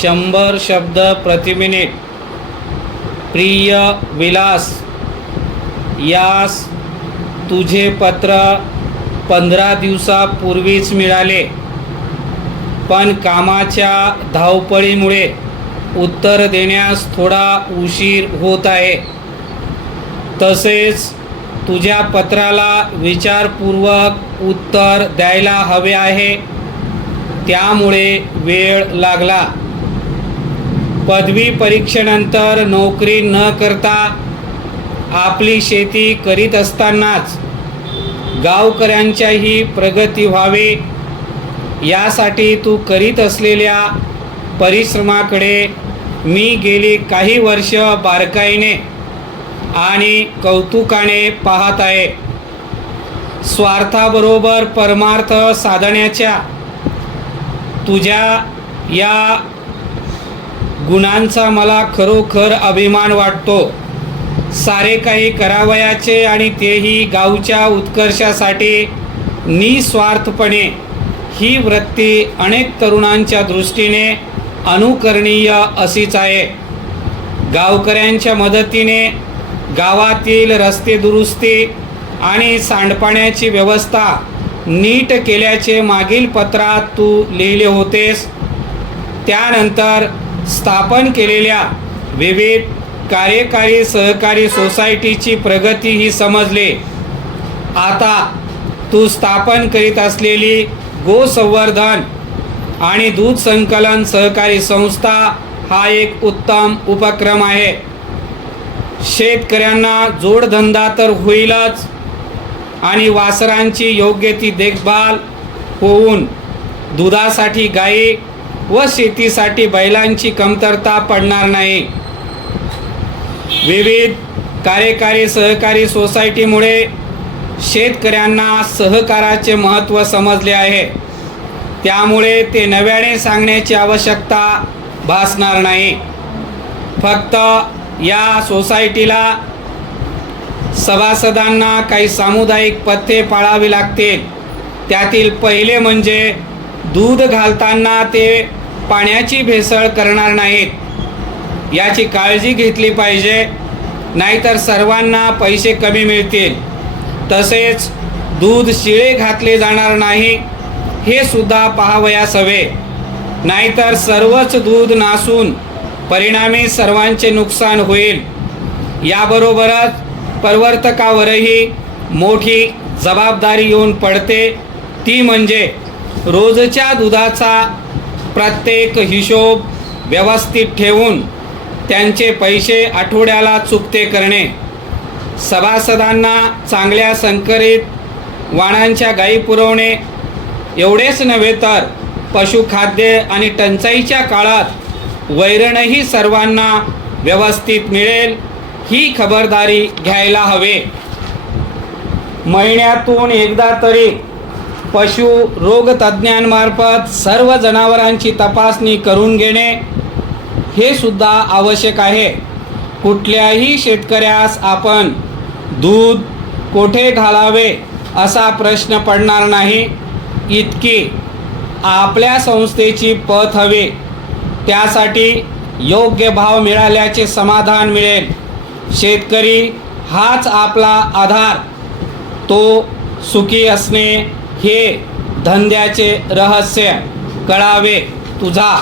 100 शब्द प्रति मिनिट. प्रिय विलास, यास तुझे पत्र 15 दिवसापूर्वीच मिळाले, पण कामाच्या धावपळीमुळे उत्तर देण्यास थोडा उशीर होत आहे. तसेच तुझ्या पत्राला विचारपूर्वक उत्तर द्यायला हवे आहे, त्यामुळे वेळ लागला. पदवी परीक्षेनंतर नोकरी न करता आपली शेती करीत असतानाच गावकऱ्यांच्याही प्रगती व्हावी यासाठी तू करीत असलेल्या परिश्रमाकडे मी गेली काही वर्ष बारकाईने आणि कौतुकाने पाहत आहे. स्वार्थाबरोबर परमार्थ साधण्याच्या तुझ्या या गुणांचा मला खरोखर अभिमान वाटतो. सारे काही करावयाचे आणि तेही गावच्या उत्कर्षासाठी निस्वार्थपणे, ही वृत्ती अनेक तरुणांच्या दृष्टीने अनुकरणीय अशीच आहे. गावकऱ्यांच्या मदतीने गावातील रस्ते दुरुस्ती आणि सांडपाण्याची व्यवस्था नीट केल्याचे मागील पत्रात तू लिहिले होतेस. त्यानंतर स्थापन केलेल्या विविध कार्यकारी सहकारी सोसायटीची प्रगतीही समजले. आता तू स्थापन करीत असलेली गोसंवर्धन आणि दूध संकलन सहकारी संस्था हा एक उत्तम उपक्रम आहे. शेतकऱ्यांना जोडधंदा तर होईलच आणि वासरांची योग्य ती देखभाल होऊन दुधासाठी गायी व शेतीसाठी बैलांची कमतरता पडणार नाही. विविध कार्यकारी सहकारी सोसायटीमुळे शेतकऱ्यांना सहकाराचे महत्त्व समजले आहे, त्यामुळे ते नव्याने सांगण्याची आवश्यकता भासणार नाही. फक्त या सोसायटीला सभासदांना काही सामुदायिक पथ्ये पाळावी लागतील. त्यातील पहिले म्हणजे दूध घालताना ते पाण्याची भेसळ करणार नाहीत, याची काळजी घेतली पाहिजे, नाहीतर सर्वांना पैसे कमी मिळतील. तसेच दूध शिळे घातले जाणार नाही हे सुद्धा पाहावयास हवे, नाहीतर सर्वच दूध नासून परिणामी सर्वांचे नुकसान होईल. याबरोबरच प्रवर्तकावरही मोठी जबाबदारी येऊन पडते, ती म्हणजे रोजच्या दुधाचा प्रत्येक हिशोब व्यवस्थित ठेवून त्यांचे पैसे आठवड्याला चुकते करणे. सभासदांना चांगल्या संकरित वाणांच्या गायी पुरवणे एवढेच नव्हे तर पशुखाद्य आणि टंचाईच्या काळात वैरणही सर्वांना व्यवस्थित मिळेल ही खबरदारी घ्यायला हवे. महिन्यातून एकदा तरी पशु रोगतज्ञांमार्फत सर्व जनावरांची तपासणी करून घेणे हे सुद्धा आवश्यक आहे. कुठल्याही शेतकऱ्यास आपण दूध कोठे घालावे असा प्रश्न पडणार नाही, इतकी आपल्या संस्थेची पत हवे. त्यासाठी योग्य भाव मिळाल्याचे समाधान मिळेल. शेतकरी हाच आपला आधार, तो सुखी असणे हे धंद्याचे रहस्य. कळावे तुझा